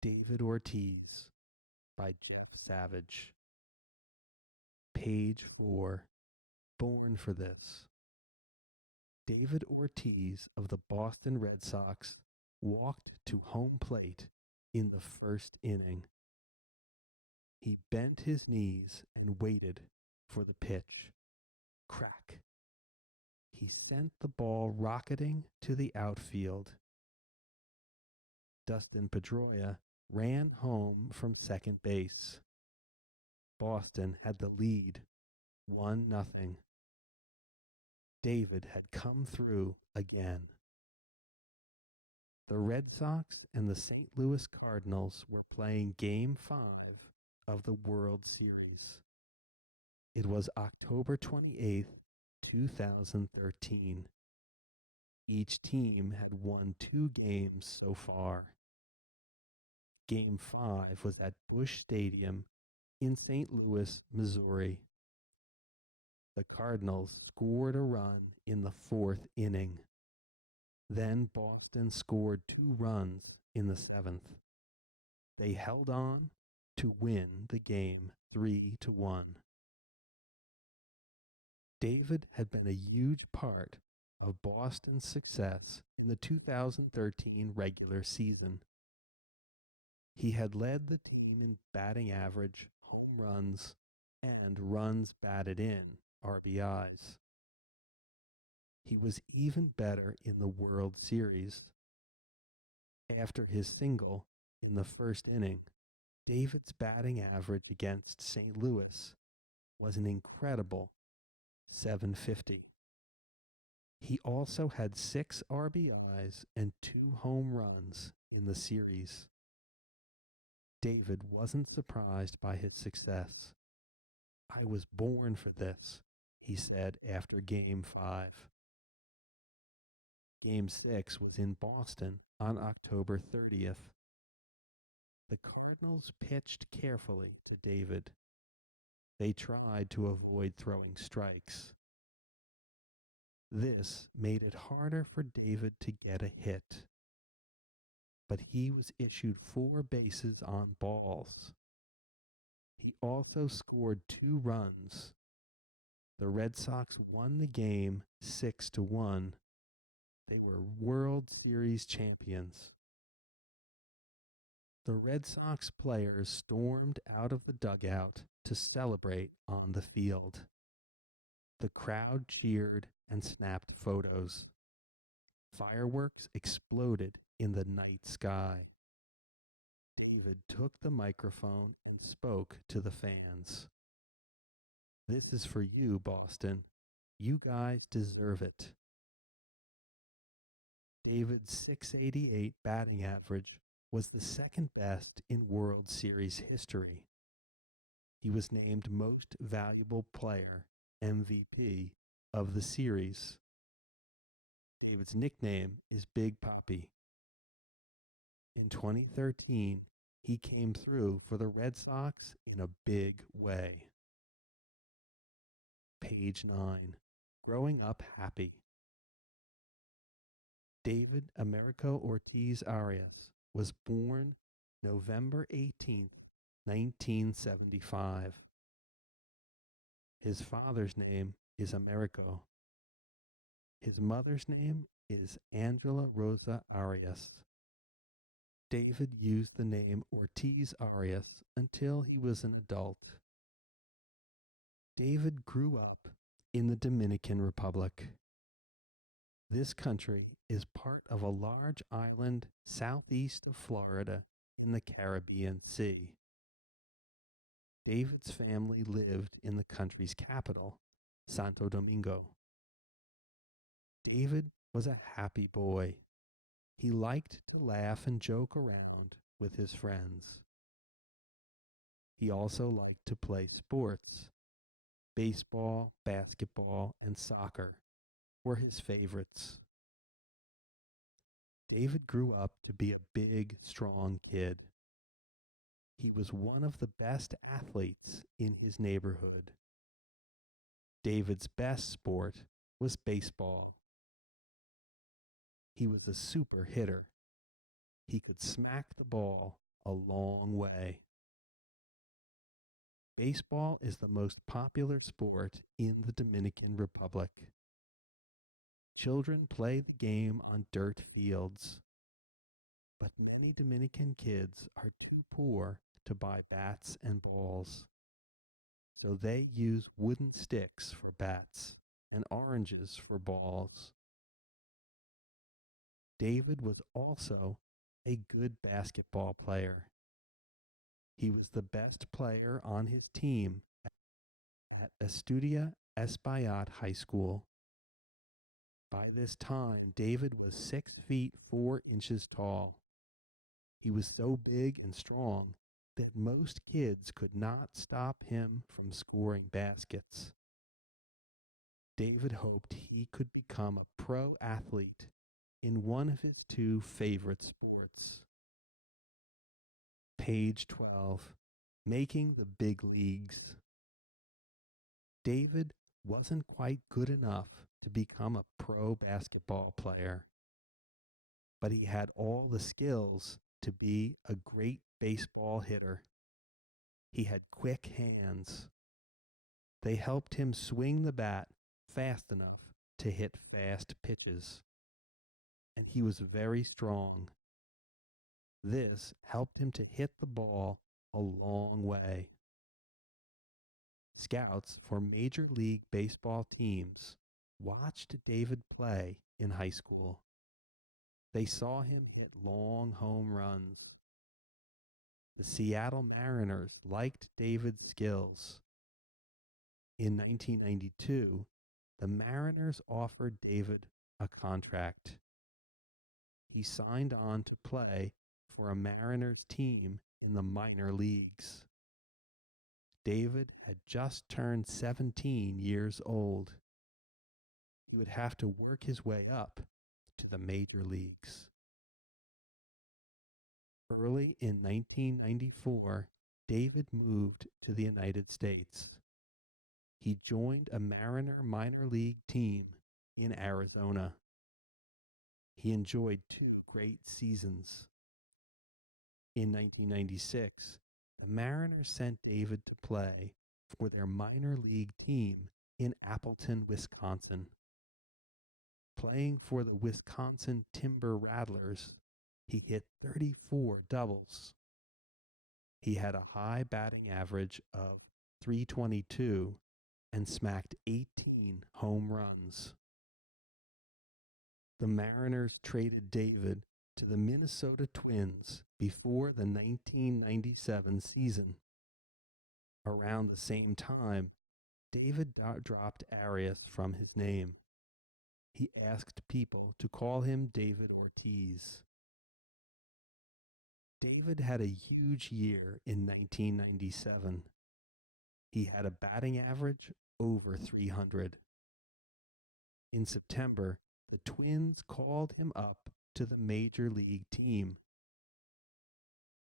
David Ortiz by Jeff Savage. Page 4. Born for this. David Ortiz of the Boston Red Sox walked to home plate in the first inning. He bent his knees and waited for the pitch. Crack. He sent the ball rocketing to the outfield. Dustin Pedroia ran home from second base. Boston had the lead, 1-0. David had come through again. The Red Sox and the St. Louis Cardinals were playing Game 5 of the World Series. It was October 28th, 2013. Each team had won 2 games so far. Game 5 was at Busch Stadium in St. Louis, Missouri. The Cardinals scored a run in the 4th inning. Then Boston scored 2 runs in the 7th. They held on to win the game 3-1. David had been a huge part of Boston's success in the 2013 regular season. He had led the team in batting average, home runs, and runs batted in, RBIs. He was even better in the World Series. After his single in the first inning, David's batting average against St. Louis was an incredible .750. He also had 6 RBIs and 2 home runs in the series. David wasn't surprised by his success. "I was born for this," he said after Game 5. Game 6 was in Boston on October 30th. The Cardinals pitched carefully to David. They tried to avoid throwing strikes. This made it harder for David to get a hit. But he was issued 4 bases on balls. He also scored 2 runs. The Red Sox won the game 6-1. They were World Series champions. The Red Sox players stormed out of the dugout to celebrate on the field. The crowd cheered and snapped photos. Fireworks exploded in the night sky. David took the microphone and spoke to the fans. "This is for you, Boston. You guys deserve it." David's .688 batting average was the second best in World Series history. He was named Most Valuable Player, MVP, of the series. David's nickname is Big Papi. In 2013, he came through for the Red Sox in a big way. Page 9. Growing Up Happy. David Americo Ortiz Arias was born November 18, 1975. His father's name is Americo. His mother's name is Angela Rosa Arias. David used the name Ortiz Arias until he was an adult. David grew up in the Dominican Republic. This country is part of a large island southeast of Florida in the Caribbean Sea. David's family lived in the country's capital, Santo Domingo. David was a happy boy. He liked to laugh and joke around with his friends. He also liked to play sports. Baseball, basketball, and soccer were his favorites. David grew up to be a big, strong kid. He was one of the best athletes in his neighborhood. David's best sport was baseball. He was a super hitter. He could smack the ball a long way. Baseball is the most popular sport in the Dominican Republic. Children play the game on dirt fields, but many Dominican kids are too poor to buy bats and balls. So they use wooden sticks for bats and oranges for balls. David was also a good basketball player. He was the best player on his team at Estudia Espaillat High School. By this time, David was 6 feet 4 inches tall. He was so big and strong that most kids could not stop him from scoring baskets. David hoped he could become a pro athlete in one of his two favorite sports. Page 12. Making the big leagues. David wasn't quite good enough to become a pro basketball player, but he had all the skills to be a great baseball hitter. He had quick hands. They helped him swing the bat fast enough to hit fast pitches. And he was very strong. This helped him to hit the ball a long way. Scouts for Major League Baseball teams watched David play in high school. They saw him hit long home runs. The Seattle Mariners liked David's skills. In 1992, the Mariners offered David a contract. He signed on to play for a Mariners team in the minor leagues. David had just turned 17 years old. He would have to work his way up to the major leagues. Early in 1994, David moved to the United States. He joined a Mariner minor league team in Arizona. He enjoyed 2 great seasons. In 1996, the Mariners sent David to play for their minor league team in Appleton, Wisconsin. Playing for the Wisconsin Timber Rattlers, he hit 34 doubles. He had a high batting average of .322 and smacked 18 home runs. The Mariners traded David to the Minnesota Twins before the 1997 season. Around the same time, David dropped Arias from his name. He asked people to call him David Ortiz. David had a huge year in 1997. He had a batting average over .300. In September, the Twins called him up to the major league team.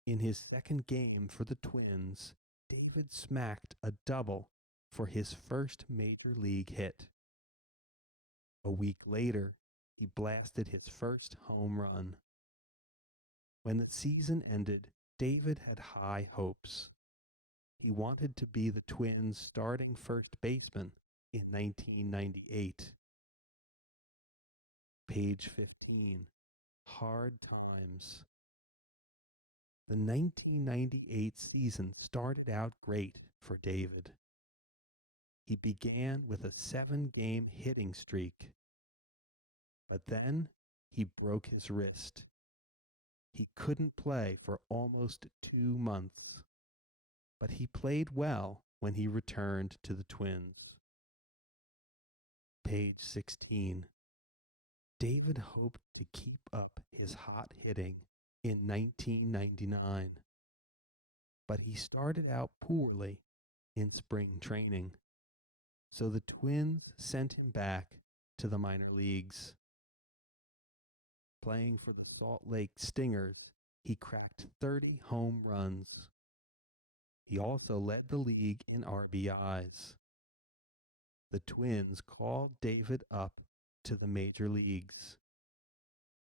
In his second game for the Twins, David smacked a double for his first major league hit. A week later, he blasted his first home run. When the season ended, David had high hopes. He wanted to be the Twins' starting first baseman in 1998. Page 15. Hard times. The 1998 season started out great for David. He began with a 7-game hitting streak. But then he broke his wrist. He couldn't play for almost 2 months. But he played well when he returned to the Twins. Page 16. David hoped to keep up his hot hitting in 1999. But he started out poorly in spring training. So the Twins sent him back to the minor leagues. Playing for the Salt Lake Stingers, he cracked 30 home runs. He also led the league in RBIs. The Twins called David up to the major leagues,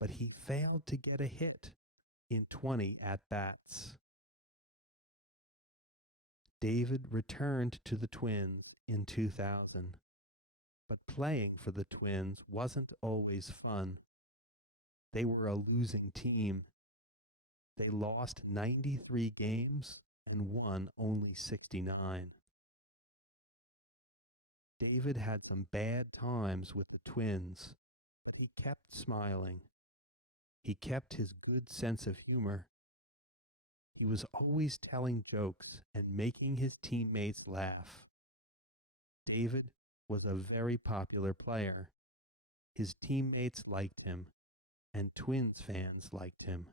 but he failed to get a hit in 20 at-bats. David returned to the Twins in 2000, but playing for the Twins wasn't always fun. They were a losing team. They lost 93 games and won only 69. David had some bad times with the Twins, but he kept smiling. He kept his good sense of humor. He was always telling jokes and making his teammates laugh. David was a very popular player. His teammates liked him, and Twins fans liked him.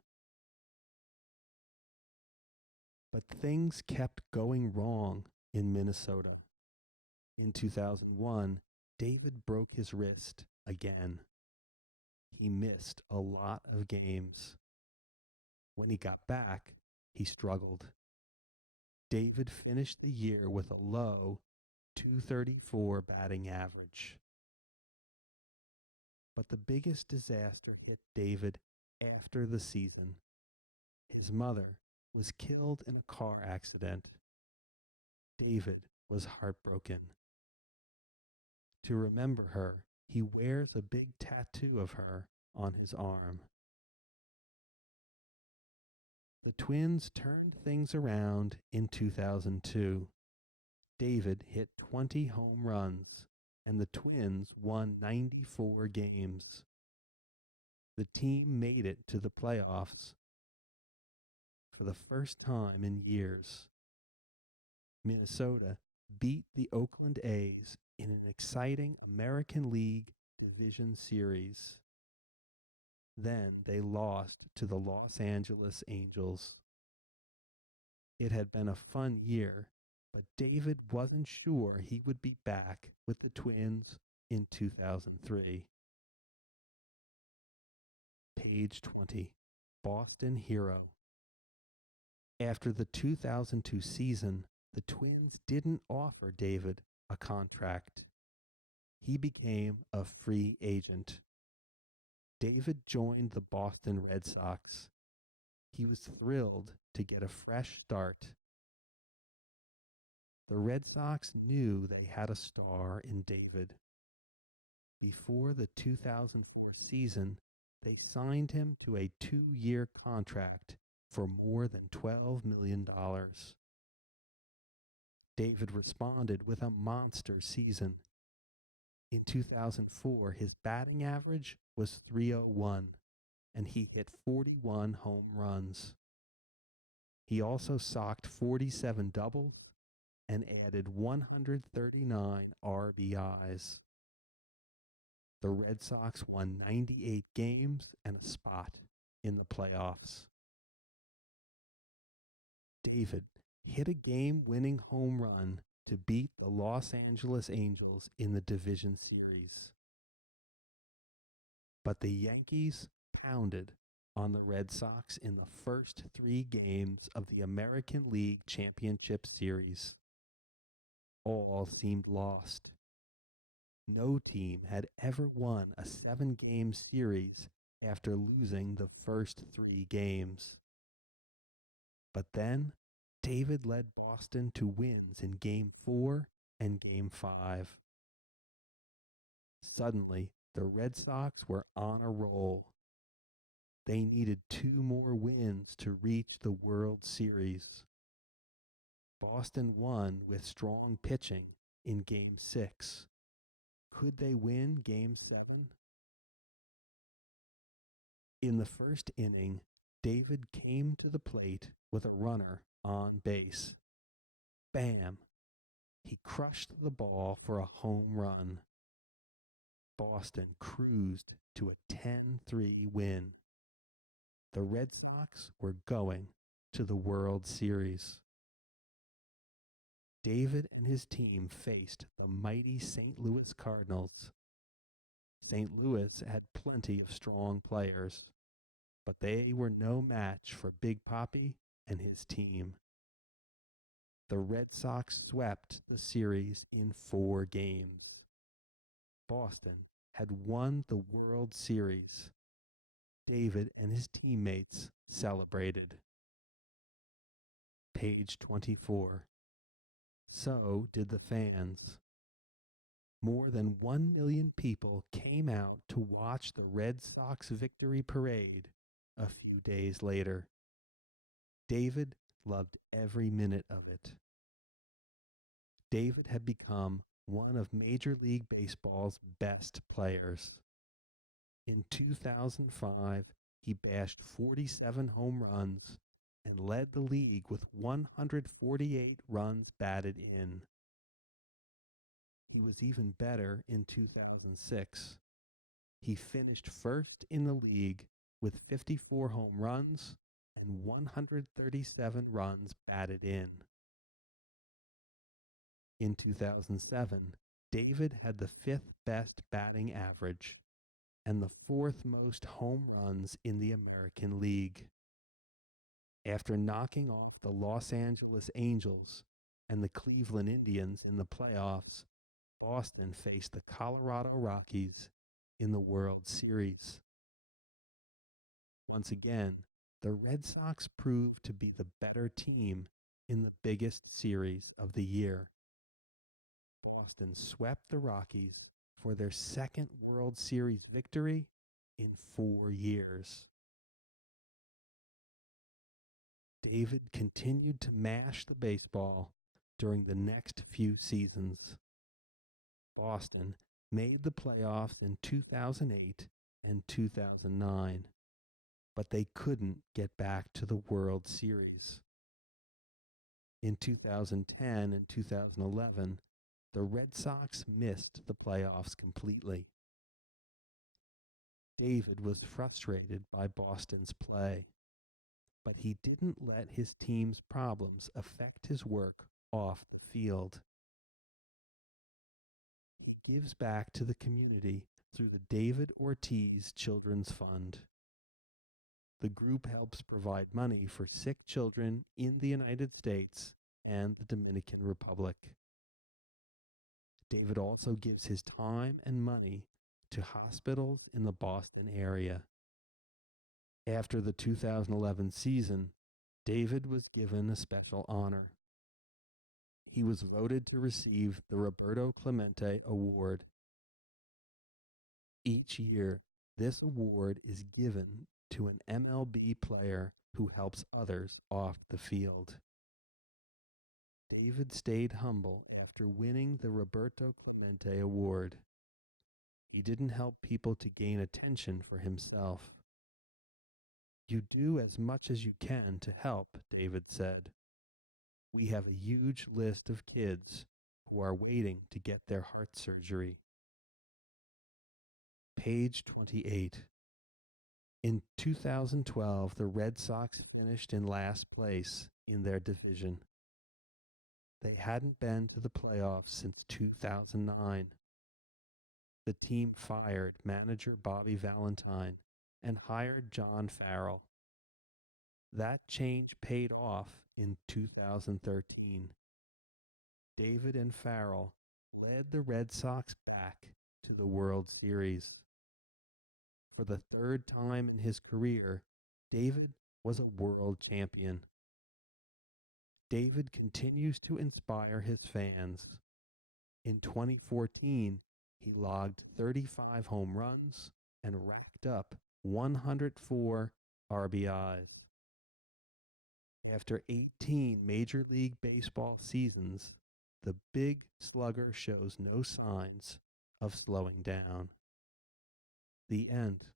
But things kept going wrong in Minnesota. In 2001, David broke his wrist again. He missed a lot of games. When he got back, he struggled. David finished the year with a low .234 batting average. But the biggest disaster hit David after the season. His mother was killed in a car accident. David was heartbroken. To remember her, he wears a big tattoo of her on his arm. The Twins turned things around in 2002. David hit 20 home runs, and the Twins won 94 games. The team made it to the playoffs for the first time in years. Minnesota beat the Oakland A's in an exciting American League Division Series. Then they lost to the Los Angeles Angels. It had been a fun year, but David wasn't sure he would be back with the Twins in 2003. Page 20, Boston Hero. After the 2002 season, the Twins didn't offer David a contract. He became a free agent. David joined the Boston Red Sox. He was thrilled to get a fresh start. The Red Sox knew they had a star in David. Before the 2004 season, they signed him to a 2-year contract for more than $12 million. David responded with a monster season. In 2004, his batting average was .301, and he hit 41 home runs. He also socked 47 doubles and added 139 RBIs. The Red Sox won 98 games and a spot in the playoffs. David hit a game-winning home run to beat the Los Angeles Angels in the division series. But the Yankees pounded on the Red Sox in the first 3 games of the American League Championship Series. All seemed lost. No team had ever won a 7-game series after losing the first 3 games. But then, David led Boston to wins in Game 4 and Game 5. Suddenly, the Red Sox were on a roll. They needed 2 more wins to reach the World Series. Boston won with strong pitching in Game 6. Could they win Game 7? In the first inning, David came to the plate with a runner on base. Bam! He crushed the ball for a home run. Boston cruised to a 10-3 win. The Red Sox were going to the World Series. David and his team faced the mighty St. Louis Cardinals. St. Louis had plenty of strong players, but they were no match for Big Papi and his team. The Red Sox swept the series in 4 games. Boston had won the World Series. David and his teammates celebrated. Page 24. So did the fans. More than 1 million people came out to watch the Red Sox victory parade a few days later. David loved every minute of it. David had become one of Major League Baseball's best players. In 2005, he bashed 47 home runs and led the league with 148 runs batted in. He was even better in 2006. He finished first in the league with 54 home runs and 137 runs batted in. In 2007, David had the fifth best batting average and the fourth most home runs in the American League. After knocking off the Los Angeles Angels and the Cleveland Indians in the playoffs, Boston faced the Colorado Rockies in the World Series. Once again, the Red Sox proved to be the better team in the biggest series of the year. Boston swept the Rockies for their second World Series victory in 4 years. David continued to mash the baseball during the next few seasons. Boston made the playoffs in 2008 and 2009, but they couldn't get back to the World Series. In 2010 and 2011, the Red Sox missed the playoffs completely. David was frustrated by Boston's play, but he didn't let his team's problems affect his work off the field. He gives back to the community through the David Ortiz Children's Fund. The group helps provide money for sick children in the United States and the Dominican Republic. David also gives his time and money to hospitals in the Boston area. After the 2011 season, David was given a special honor. He was voted to receive the Roberto Clemente Award. Each year, this award is given to an MLB player who helps others off the field. David stayed humble after winning the Roberto Clemente Award. He didn't help people to gain attention for himself. "You do as much as you can to help," David said. "We have a huge list of kids who are waiting to get their heart surgery." Page 28. In 2012, the Red Sox finished in last place in their division. They hadn't been to the playoffs since 2009. The team fired manager Bobby Valentine and hired John Farrell. That change paid off in 2013. David and Farrell led the Red Sox back to the World Series. For the third time in his career, David was a world champion. David continues to inspire his fans. In 2014, he logged 35 home runs and racked up 104 RBIs. After 18 Major League Baseball seasons, the big slugger shows no signs of slowing down. The end.